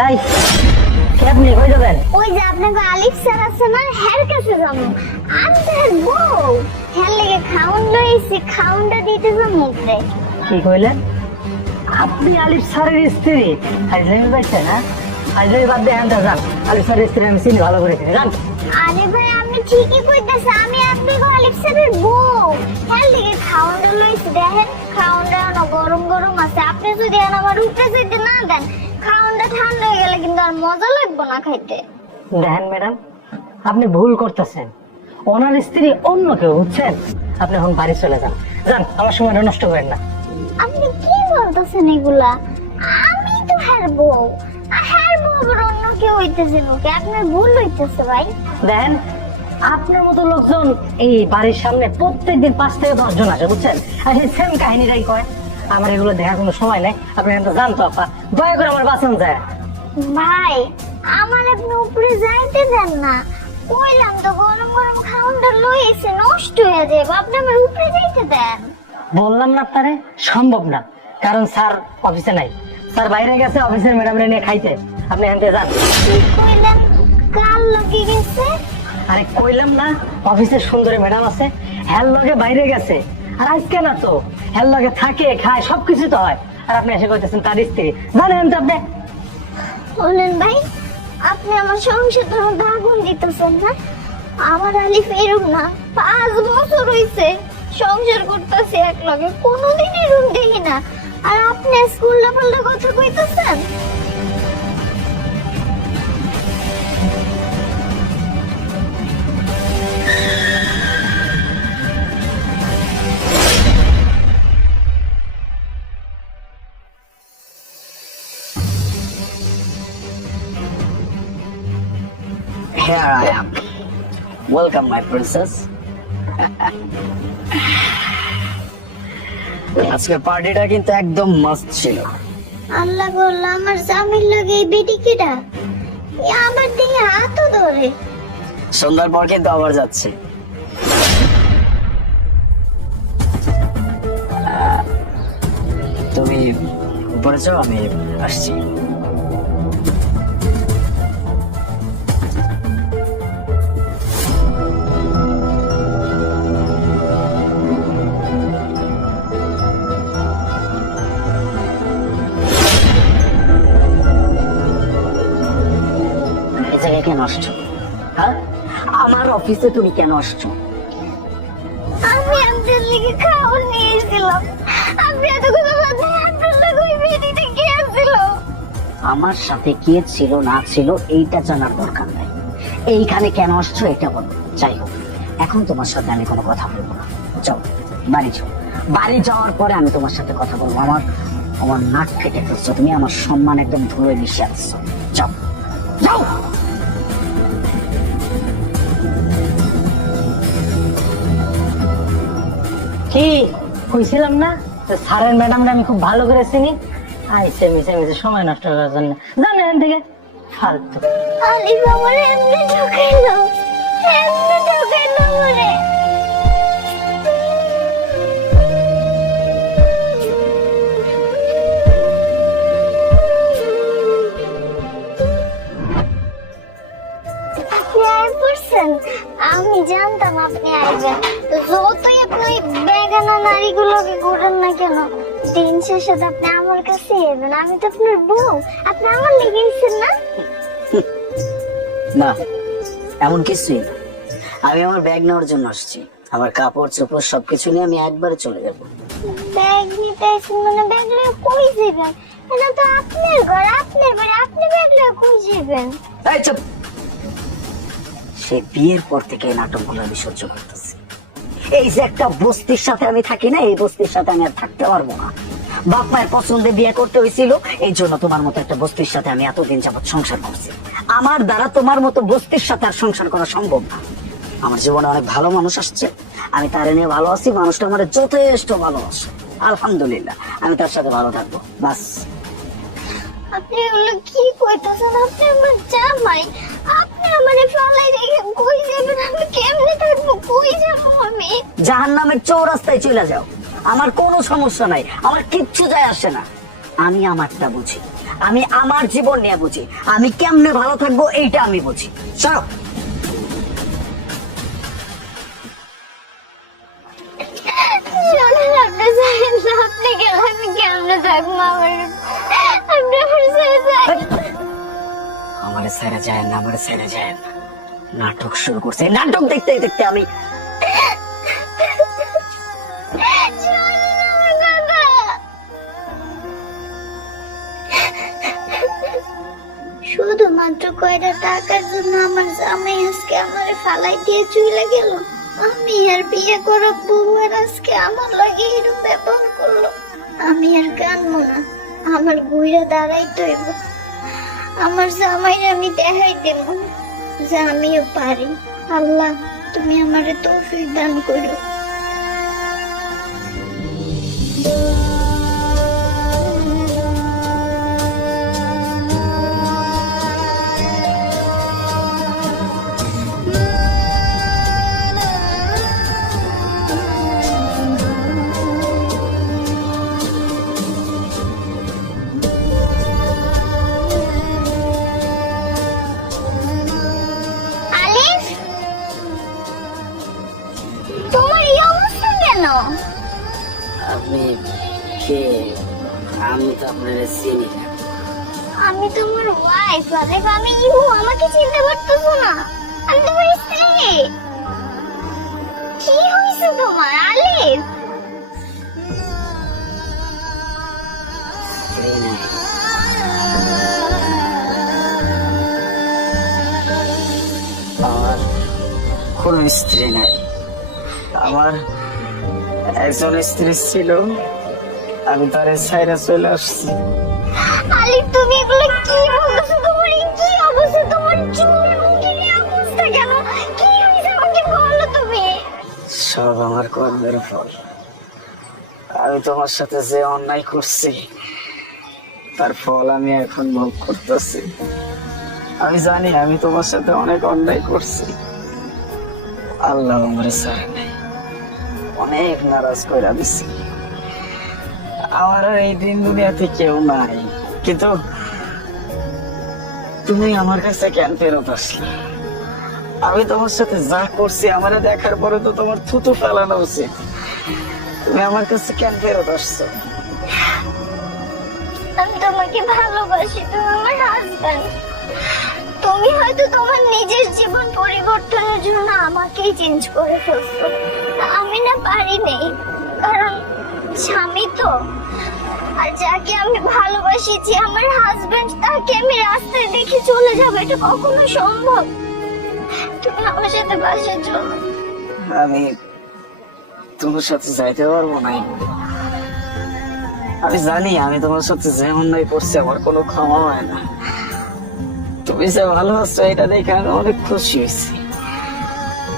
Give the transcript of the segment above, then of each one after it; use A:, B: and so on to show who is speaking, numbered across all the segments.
A: তাই আপনি কই যাবেন?
B: ওই যে আপনাকে আলিফ স্যার আছে না হ্যার কাছে যাব। আমি তো বউ। হ্যার লেগে খাউন লইছি খাউনটা দিতে যাব মুখে
A: কি কইলেন? আপনি আলিফ স্যারের স্ত্রী। হাইজলামি পাইছেন হ্যাঁ? হাইজলামি বাদ দিয়ে হ্যান্ডা যান। আলিফ স্যারের স্ত্রী আমি চিনি ভালো করে চিনি। যান।
B: আরে ভাই আমি ঠিকই কইতেছি আমি আপনাকে আলিফ স্যারের বউ। হ্যার লেগে খাউনটা লইছি দেখেন খাউনটা না গরম গরম আছে। আপনি যদি আমার উপরে যেতে না দেন খাউনটা ঠান্ডা হয়ে গেলে কিন্তু আর মজা লাগবে না খাইতে।
A: দেখেন ম্যাডাম আপনি ভুল করতেছেন। ওনার স্ত্রী অন্য কেউ বুঝছেন? আপনি এখন বাড়ি চলে যান। যান আমার সময়টা নষ্ট করেন না।
B: আপনি কি বলতেছেন এগুলা? আমি তো হ্যার বউ। আবার অন্য কেউ হইতেছে নাকি? আপনার ভুল হইতেছে ভাই।
A: দেখেন আপনার মতো লোকজন এই বাড়ির সামনে প্রত্যেকদিন পাঁচ থেকে দশ জন আসে বুঝছেন? আর সেম কাহিনীটাই কয় আমার এগুলো দেখার কোনো সময় নেই। আপনি কিন্তু জানতো আপা। দয়া করে আমার বাঁচান যায়।
B: ভাই আমার আপনি উপরে যাইতে দেন না। কইলাম তো গরম গরম খাউনটা লইছে নষ্ট হয়ে যাবে আপনি আমার উপরে যাইতে দেন।
A: বললাম না আপনারে সম্ভব না। কারণ স্যার অফিসে নাই। স্যার বাইরে গেছে অফিসের ম্যাডামরে নিয়ে খাইতে। আপনি এখান থেকে যান।
B: কি কইলেন কাল লগি গেছে?
A: আরে কইলাম না অফিসে সুন্দরী ম্যাডাম আছে হ্যার লগে বাইরে গেছে। আর আজকে না তো হ্যার লগে থাকে, খায়, সবকিছু তো হয়। আর আপনি এসে কইতেছেন তার স্ত্রী। জানেন তো আপনি?
B: বললেন ভাই, আপনি আমার সংসার ধরুন আগুন দিতেছেন না? আমার আলিফ এরম না, পাঁচ বছর হইছে সংসার করতেছে এক লগে কোনোদিন এরম দেখি না। আর আপনি স্কুল লেভেলটা কথা কইতেছেন?
C: Welcome, my princess. আজকের পার্টিটা কিন্তু একদম মস্ত ছিল।
B: আল্লাহ বলল আমার জামিন লাগে এই বেটি কেটা আমার দিকে হাতও ধরে।
C: সন্ধ্যার পর কিন্তু আবার যাচ্ছে। তুমি উপরে যাও আমি আসছি। অফিসে তুমি কেন আসছো?
B: আমি লিগে খাওয়ার নিয়ে এসেছিলাম আপনি এত কথা বলছেন আপনার লাগে ওই বেটিটা কে আসছিল
C: আমার সাথে কে ছিল না ছিল এইটা জানার দরকার নাই। এইখানে কেন আসছো এটা বলো। যাই হোক এখন তোমার সাথে আমি কোনো কথা বলব না। যাও বাড়ি যাও। বাড়ি যাওয়ার পরে আমি তোমার সাথে কথা বলব। আমার আমার নাক কেটে ফেলছো। তুমি আমার সম্মান একদম ধুলোয় মিশে আসছো যাও যাও!
A: কি কইছিলাম না স্যারের ম্যাডামরা আমি খুব ভালো করে চিনি। আইসে মিশে মিশে সময় নষ্ট করার জন্য। জানেন এখান থেকে। ফালতু।
B: আলিফ আমার এমনি ঢুকাইলো। এমনি ঢুকাইলো মরে আমি জানতাম আপনি আইবেন। তো যতই আপনি ওই বেগানা নারীগুলোকে ঘুরেন না কেন? দিন শেষে তো আপনি আমার কাছে এবেন আমি তো আপনার বউ আপনি আমার লেগেছেন না?
C: না এমন কিছুই না। আমি আমার ব্যাগ নেওয়ার জন্য আসছি। আমার কাপড় চোপড় সবকিছু নিয়ে আমি একবারে চলে যাব।
B: ব্যাগ নিতে আসেন মানে ব্যাগ লয়ে কই যাবেন? এটা তো আপনার ঘর আপনার বাড়ি আপনি ব্যাগ লয়ে কই যাবেন?
C: এই চুপ! সে বিয়ের পর থেকে এই নাটকগুলো আমি সহ্য করতেছি। এই যে একটা বস্তির সাথে আমি থাকি না, এই বস্তির সাথে আমি আর থাকতে পারব না। বাপ মায়ের পছন্দে বিয়ে করতে হয়েছিল, এই জন্য তোমার মতো একটা বস্তির সাথে আমি এতদিন যাবত সংসার করছি। আমার দ্বারা তোমার মতো বস্তির সাথে আর সংসার করা সম্ভব না। আমার জীবনে অনেক ভালো মানুষ আসছে, আমি তারে নিয়ে ভালো আছি, মানুষটা আমার যথেষ্ট ভালোবাসে। আলহামদুলিল্লাহ, আমি তার সাথে ভালো থাকব, বাস।
B: আপনি কি কইতাছেন? আপনি আমার জামাই আপনি আমারে ফালাই রেখে কই যাবেন আমি কেমনে থাকব? কই যাব আমি?
C: জাহান নামের চৌরাস্তায় চলে যাও। আমার কোনো সমস্যা নাই। আমার কিচ্ছু যায় আসে না। আমি আমারটা বুঝি। আমি আমার জীবন নিয়ে বুঝি। আমি কেমনে ভালো থাকব, এইটা আমি বুঝি। চলো। যায় না, আমার ছেড়ে যায় না। নাটক শুরু করছে। নাটক দেখতে দেখতে আমি
B: শুধুমাত্র কয়টা টাকার জন্য আমার জামাই আজকে আমার ফালাই দিয়ে চলে গেল? আমি আর বিয়ে করা আর আজকে আমার লাগে এরকম ব্যবহার করল। আমি আর কানবো না। আমার বুইরা দাঁড়াইতে হইব আমার জামাইরে আমি দেখাই দেব যে আমিও পারি। আল্লাহ তুমি আমারে তৌফিক দান করো।
C: চিনি
B: আমি তোমার ওয়াইফ আমি আমাকে চিনতে না। আমি তোমার স্ত্রী। কি হয়েছে তোমার, আলিফ?
C: কোন স্ত্রী নাই। আমার একজন স্ত্রী ছিল। আমি তার সাইরা চলে আসছি।
B: আলিফ তুমি এগুলো কি বলতেছো? তোমার কি অবস্থা? তোমার চুলের মুখের অবস্থা কেন? কি হয়েছে আমাকে বলো তুমি?
C: সব আমার কর্মের ফল। আমি তোমার সাথে যে অন্যায় করছি তার ফল আমি এখন ভোগ করতেছি। আমি জানি আমি তোমার সাথে অনেক অন্যায় করছি। আল্লাহ আমার সার নেই। অনেক নারাজ কইরা দিছি। আমার এই দিন দুনিয়াতে কেউ নাই। কিন্তু তুমি আমার কাছে কেন ফেরত আসলে? আমি তোমার সাথে যা করছি, আমারে দেখার পরে তো তোমার থুতু ফেলানো উচিত। তুমি আমার কাছে কেন ফেরত আসছো?
B: আমি তোমাকে ভালোবাসি, তুমি আমার হাজবেন্ড তুমি হয়তো তোমার নিজের জীবন পরিবর্তনের জন্য আমাকেই চেঞ্জ করে ফেলছো। আমি না পারি নেই, কারণ স্বামী তো। আর যাকে আমি ভালোবাসি যে আমার হাজবেন্ড তাকে আমি রাস্তায় দেখে চলে যাব। এটা কখনো সম্ভব? তুমি আমার সাথে বাসা চলো।
C: আমি তোমার সাথে যাইতে পারব না আমি জানি আমি তোমার সাথে যেমন অন্যায় করছি আমার কোনো ক্ষমা হয় না। তুমি যে ভালো আছো এটা দেখে আমি অনেক খুশি হয়েছি।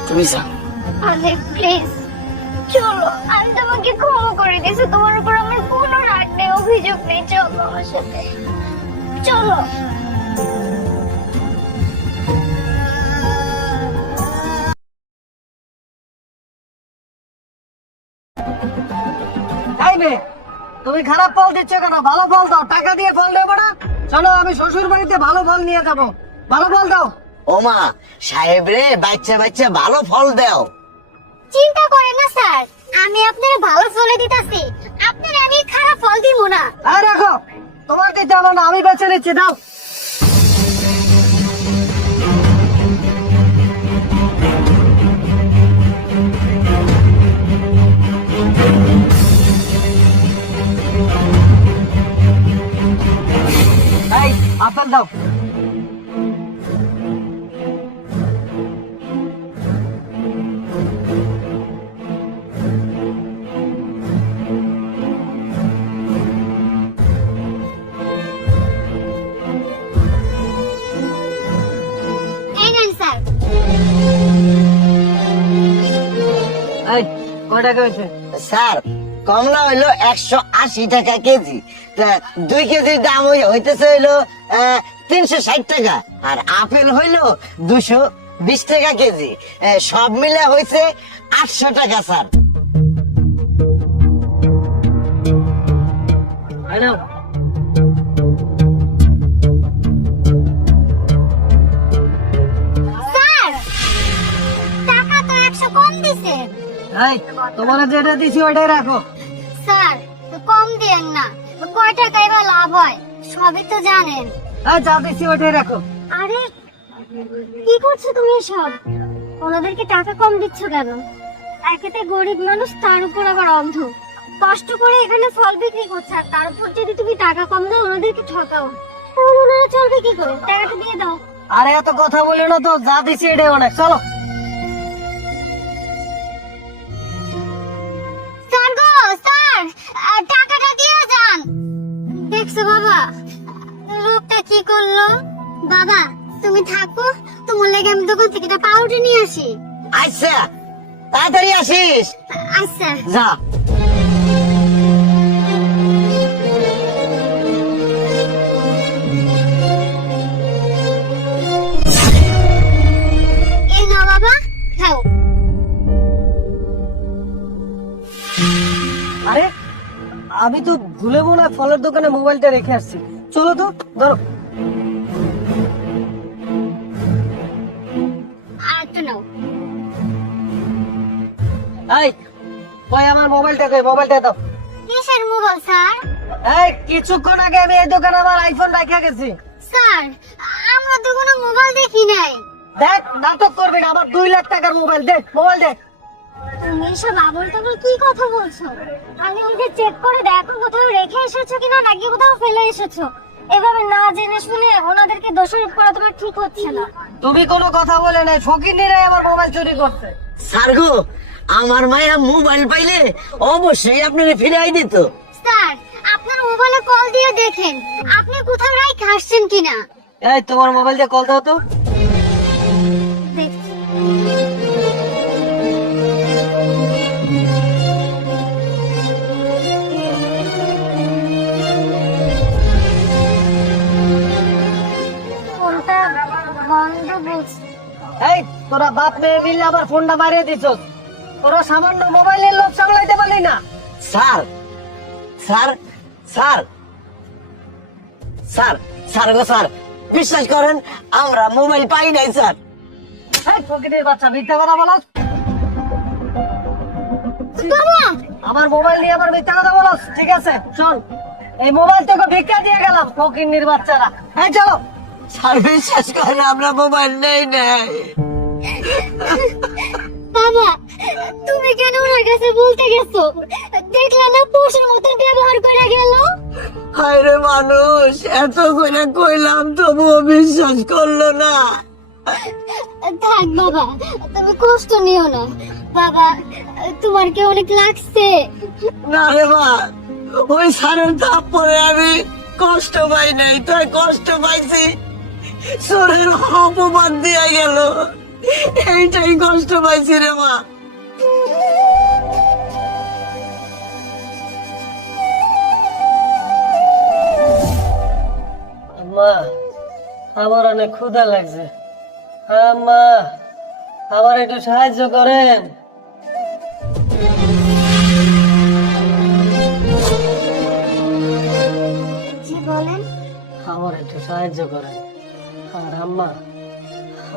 C: তুমি যাও।
B: অনেক প্লিজ চলো আমি তোমাকে ক্ষমা করে দিয়েছি তোমার উপর আমার কোনো রাগ নেই অভিযোগ নেই চলো আমার সাথে। চলো।
D: তুমি খারাপ ফল দিচ্ছ কেন? ভালো ফল দাও টাকা দিয়ে ফল দেবো না? চলো আমি শ্বশুর বাড়িতে ভালো ফল নিয়ে যাব। ভালো ফল দাও।
E: ওমা সাহেব রে বাচ্চা বাচ্চা ভালো ফল দাও।
B: চিন্তা করেন না, স্যার। আমি আপনার ভালো ফলে দিতেছি। আপনার আমি খারাপ ফল দিব না।
D: আর রাখো তোমার দিতে আমার না আমি বেছে নিচ্ছি, দাও। আপেল দাও।
B: স্যার
E: কমলা হইল একশো আশি টাকা কেজি। দুই কেজির দাম হই- হইতেছে হইল তিনশো ষাট টাকা। আর আপেল হইল দুশো বিশ টাকা কেজি। সব মিলে হয়েছে আটশো টাকা স্যার।
D: এই এই তোমার যেটা দিছি ওইটাই রাখো।
B: স্যার কম দিয়েন না। কয় টাকায় বা লাভ হয়? সবই তো জানেন।
D: এই যা দিছি ওইটাই রাখো।
B: আরে কি করছ তুমি সব ওনাদেরকে টাকা কম দিচ্ছ কেন? একেতে গরিব মানুষ তার উপর আবার অন্ধ। কষ্ট করে এখানে ফল বিক্রি করছে আর তার উপর যদি তুমি টাকা কম দাও ওনাদেরকে ঠকাও। ওনারা চলবে কি করে? টাকাটা দিয়ে দাও।
D: আরে এত কথা বলিও না তো যা দিছি এটাই অনেক। চলো।
B: বাবা তুমি থাকো তোমার লেগে আমি দোকান থেকে একটা পাউডার নিয়ে আসি।
E: আচ্ছা তাড়াতাড়ি আসিস।
B: আচ্ছা।
E: যা।
D: আরে আমি তো ভুলে মনে ফলের দোকানে মোবাইলটা রেখে আসছি। চলো তো ধরো। এই ভাই আমার মোবাইলটা কই? মোবাইলটা দাও।
B: কিসের মোবাইল স্যার?
D: এই কিছুক্ষণ আগে আমি এই দোকানে আমার আইফোন রাখা গেছি।
B: স্যার আমরা তো কোনো মোবাইল দেখি নাই।
D: দেখ নাটক করবি না আমার দুই লাখ টাকার মোবাইল দে মোবাইল দে।
B: তুমি এসব আবল তাবল কি কথা বলছো? আমি নিজে চেক করে দেখো কোথাও রেখে এসেছ কিনা নাকি কোথাও ফেলে এসেছ। এভাবে না জেনে শুনে ওনাদেরকে দোষারোপ করা তোমার ঠিক হচ্ছে না।
D: তুমি কোনো কথা বলে নাই ফকির আমার মোবাইল চুরি করছে।
E: স্যার গো আমার মায়া মোবাইল পাইলে অবশ্যই আপনাকে ফিরাই দিত।
B: স্যার আপনার মোবাইলে কল দিয়ে দেখেন আপনি কোথাও রাইখে আসছেন কিনা?
D: এই তোমার মোবাইল দিয়ে কল দাও তো। এই তোরা বাপ মেয়ে মিলে আবার ফোনটা মারিয়ে দিছ তোরা সামান্য মোবাইলের লোভ সামলাইতে পারলি না।
E: Sir sir sir. Sir sir গো স্যার বিশ্বাস করেন আমরা মোবাইল পাই নাই স্যার।
D: এই ফকিরের বাচ্চা মিথ্যা কথা বলো। আমার মোবাইল নিয়ে আবার মিথ্যা কথা বলো। ঠিক আছে শোন এই মোবাইল তোকে ভিক্ষা দিয়ে গেলাম ফকির বাচ্চারা। এই চলো।
E: স্যার বিশ্বাস করেন আমরা মোবাইল নেই নাই।
B: বাবা তুমি কেন ওনার কাছে বলতে গেছো? দেখলা না পশুর মতন ব্যবহার করে গেল?
E: হায়রে মানুষ এত করে কইলাম তবুও বিশ্বাস করল না।
B: থাক বাবা তুমি কষ্ট নিও না। বাবা তোমার কি অনেক লাগছে?
E: না রে মা ওই স্যারের তাপ পরে আমি কষ্ট পাই নাই তাই কষ্ট পাইছি। সোরের অপমান দিয়া গেল। এইটাই কষ্ট পাইছি রে মা।
D: আম্মা আমার অনেক ক্ষুধা লাগছে। আম্মা আমার একটু সাহায্য করেন।
B: জি বলেন।
D: আমার একটু সাহায্য করেন। আর আম্মা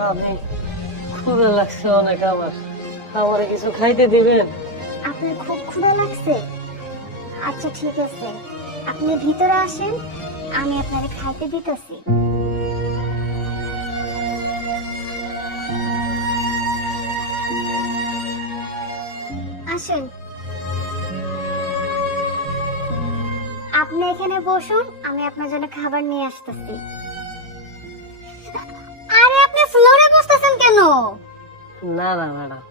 D: আমি ক্ষুধা লাগছে অনেক আমার। আমার কিছু খাইতে দিবেন?
B: আপনার খুব ক্ষুধা লাগছে। আচ্ছা ঠিক আছে। আপনি ভিতরে আসেন আমি আপনাকে খাইতে দিতেছি। আসেন। আপনি এখানে বসুন আমি আপনার জন্য খাবার নিয়ে আসতেছি। আরে আপনি ফ্লোরে বসতেছেন কেন?
D: না না ম্যাডাম।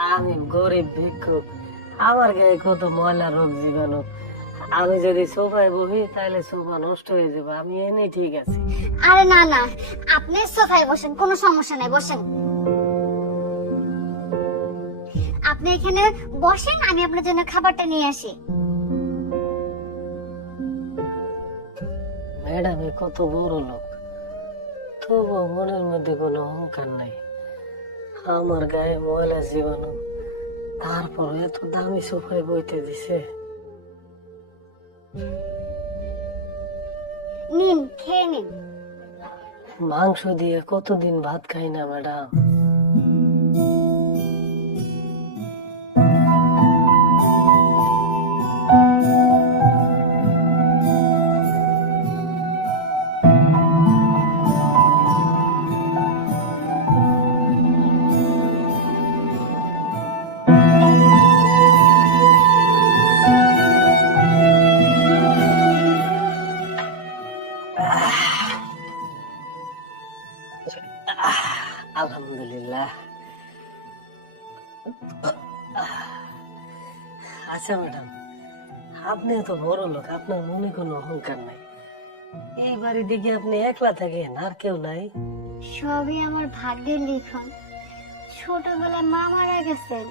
D: আমি গরিব ভিক্ষুক। আমার গায়ে কত ময়লা রোগ জীবাণু। আমি যদি সোফায় বহি তাহলে সোফা নষ্ট হয়ে যাবে। আমি এনে ঠিক আছি।
B: আরে না না। আপনি সোফায় বসেন কোনো সমস্যা নাই বসেন। আপনি এখানে বসেন আমি আপনার জন্য খাবারটা নিয়ে আসি।
D: ম্যাডাম এ কত বড় লোক। তবুও মনের মধ্যে কোনো অহংকার নাই। আমার গায়ে ময়লা জীবাণু। তারপর এত দামি সোফায় বইতে দিছে।
B: নিন খেয়ে নিন।
D: মাংস দিয়ে কতদিন ভাত খাই না ম্যাডাম? তো বড় লোক, আপনার মনে কোনো অহংকার নাই? এই বাড়ি দিকে আপনি একলা থাকেন, আর কেউ নাই?
B: সবই আমার ভাগ্যের লিখন। ছোটবেলায় মা মারা গেছেন।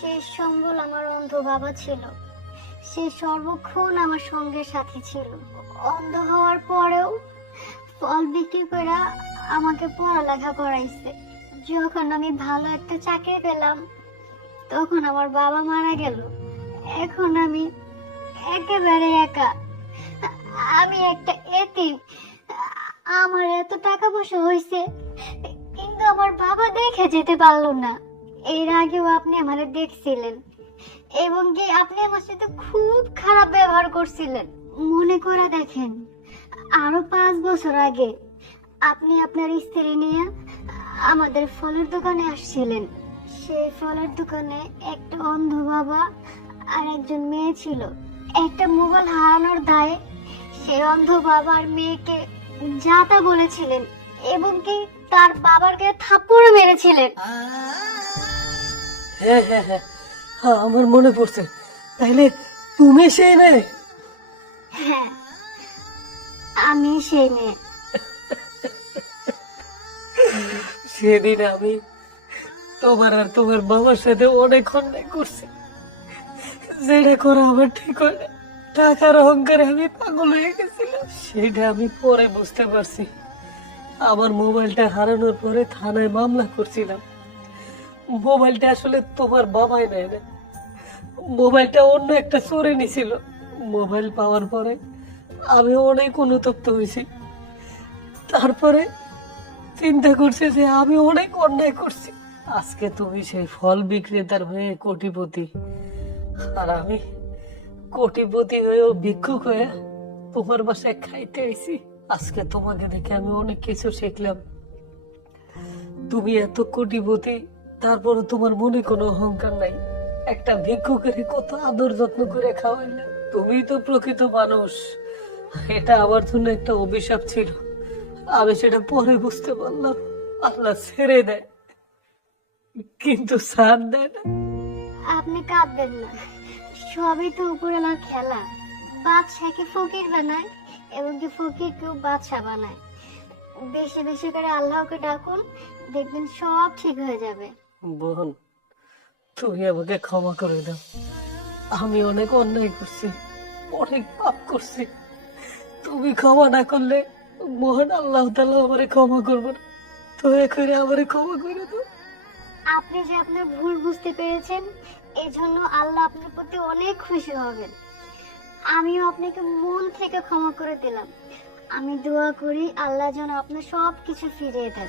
B: শেষ সম্বল আমার অন্ধ বাবা ছিল। সে সর্বক্ষণ আমার সঙ্গে সাথী ছিল। অন্ধ হওয়ার পরেও ফল বিক্রি করে আমাকে পড়ালেখা করাইছে। যখন আমি ভালো একটা চাকরি পেলাম, তখন আমার বাবা মারা গেল। এখন আমি একেবারে একা। আমি একটা এতিম। আমার এত টাকা পয়সা হয়েছে কিন্তু আমার বাবা দেখে যেতে পারল না। এর আগেও আপনি আমারে দেখছিলেন, এবং কি আপনি আমার সাথে খুব খারাপ ব্যবহার করছিলেন। মনে করে দেখেন, আরও পাঁচ বছর আগে আপনি আপনার স্ত্রী নিয়ে আমাদের ফলের দোকানে আসছিলেন। সেই ফলের দোকানে একটা অন্ধ বাবা আর একজন মেয়ে ছিল। একটা মোবাইল হারানোর দায়ে সে অন্ধ বাবার মেয়েকে যা তা বলেছিলেন এবং কি তার বাবার গায়ে থাপ্পড় মেরেছিলেন।
D: হ্যাঁ হ্যাঁ হ্যাঁ হ্যাঁ আমার মনে পড়ছে। তাইলে তুমি সেই মেয়ে?
B: হ্যাঁ আমি সেই মেয়ে।
D: সেদিন আমি তোমার আর তোমার বাবার সাথে অনেক অন্যায় করছি। যেটা করা আমার ঠিক হয় না। টাকার অহংকারে আমি পাগল হয়ে গেছিলাম। সেটা আমি পরে বুঝতে পারছি। আমার মোবাইলটা হারানোর পরে থানায় মামলা করছিলাম। মোবাইলটা আসলে তোমার বাবাই নেয় না। মোবাইলটা অন্য একটা চোরে নিছিল। মোবাইল পাওয়ার পরে আমি অনেক অনুতপ্ত হয়েছি। তারপরে চিন্তা করছে যে আমি অনেক অন্যায় করছি। আজকে তুমি সেই ফল বিক্রেতার হয়ে কোটিপতি। আর আমি কোটিপতি হয়েও ভিক্ষুক হয়ে তোমার বাসায় খাইতে আইছি। আজকে তোমাকে দেখে আমি অনেক কিছু শিখলাম। তুমি এত কোটিপতি তারপরে তোমার মনে কোনো অহংকার নাই। একটা ভিক্ষুকের কত আদর যত্ন করে খাওয়াইলে তুমি তো প্রকৃত মানুষ। এটা আমার জন্য একটা অভিশাপ ছিল। আমি সেটা পরে বুঝতে পারলাম। আল্লাহ ছেড়ে দেয়। কিন্তু সার দেয় না।
B: আপনি কাঁদবেন না। সবই তো উপরওয়ালার খেলা। বাদশাকে ফকির বানায় এবং কি ফকিরকেও বাদশা বানায়। বেশি বেশি করে আল্লাহকে ডাকুন, দেখবেন সব ঠিক হয়ে যাবে।
D: বোন, তুমি আমাকে ক্ষমা করে দাও। আমি অনেক অন্যায় করছি, অনেক পাপ করছি। তুমি ক্ষমা না করলে মোহন আল্লাহ তালা আমারে ক্ষমা করব না দয়া করে আমারে ক্ষমা করে দাও।
B: আপনি যে আপনার ভুল বুঝতে পেরেছেন এই জন্য আল্লাহ আপনার প্রতি অনেক খুশি হবেন। আমিও আপনাকে মন থেকে ক্ষমা করে দিলাম। আমি দোয়া করি আল্লাহ যেন আপনার সব কিছু ফিরিয়ে দেন।